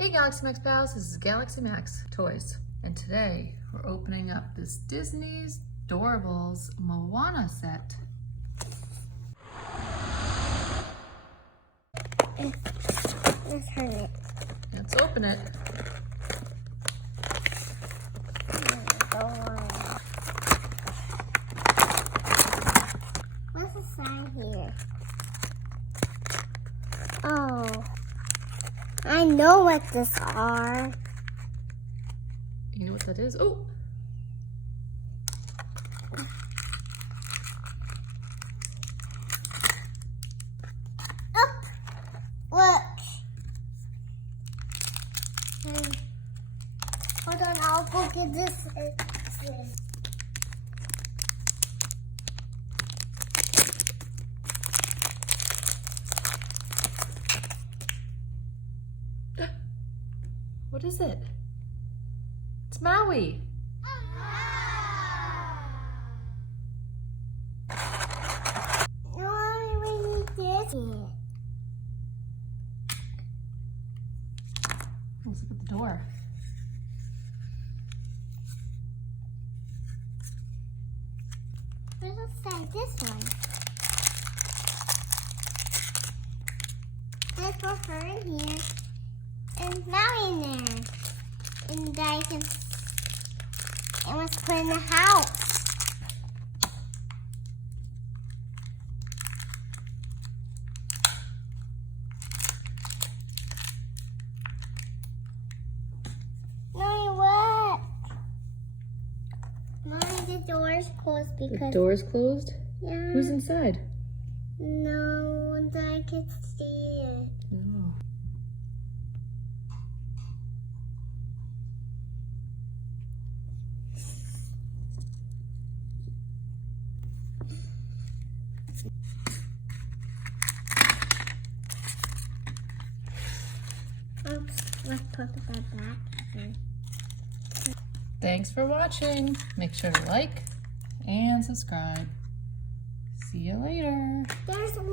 Hey Galaxy Max pals, this is Galaxy Max Toys, and today we're opening up this Disney's Doorables Moana set. Let's turn it. Let's open it. What's the sign here? Oh, I know what this are. You know what that is? Oh! Look. Hold on, I'll go get this. What is it? It's Maui. No, I really did it. Let's look at the door. Let's say this one. There's for her in here. And Maui in there. And I can. It was put in the house. Maui, what? Maui, the door's closed because. The door's closed? Yeah. Who's inside? No one I can see it. Oh. Oops, let's put that back. Thanks for watching. Make sure to like and subscribe. See you later. There's one.